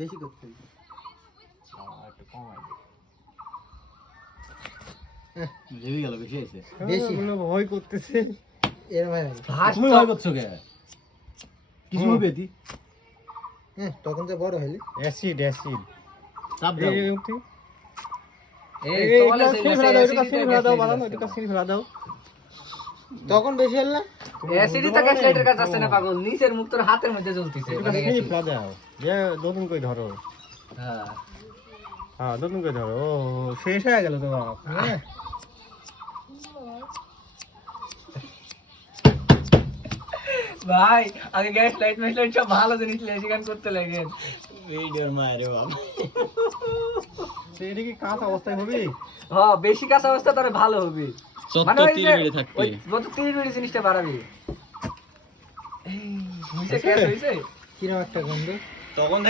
বেশি করতে হবে। একটু কম আছে। লেগে গেল, বেশি আছে। বেশি ভয় করতেছে। এর মানে তুমি ভয় করছো কে? কিছু হবে এটি? হ্যাঁ তখন তো বড় হইলি অ্যাসিড অ্যাসিড। চাপ দাও। তখন বেশি হল না অ্যাসিডই তো গ্যাসলাইটের কাছে আসছে না পাগল, নিচের মুখ তোর হাতের মধ্যে জ্বলতিছে মানে নতুন করে ধরো। হ্যাঁ হ্যাঁ নতুন করে ধরো। ও শেষ হয়ে গেল তো বাপ। ভাই আগে গ্যাস লাইট মেসলাইট সব ভালো জিনিস লেজিগান করতে লাগেন। এইটার মায়ের বাপ। এটা কি কাঁচা অবস্থায় হবে? হ্যাঁ বেশি কাঁচা অবস্থা তাহলে ভালো হবে, মানে ওই যে 30 মিনিট থাকবে। ওই গত 30 মিনিট জিনিসটা বাড়াবি। এই নিচে গ্যাস হইছে কিরকম একটা গন্ধ তখন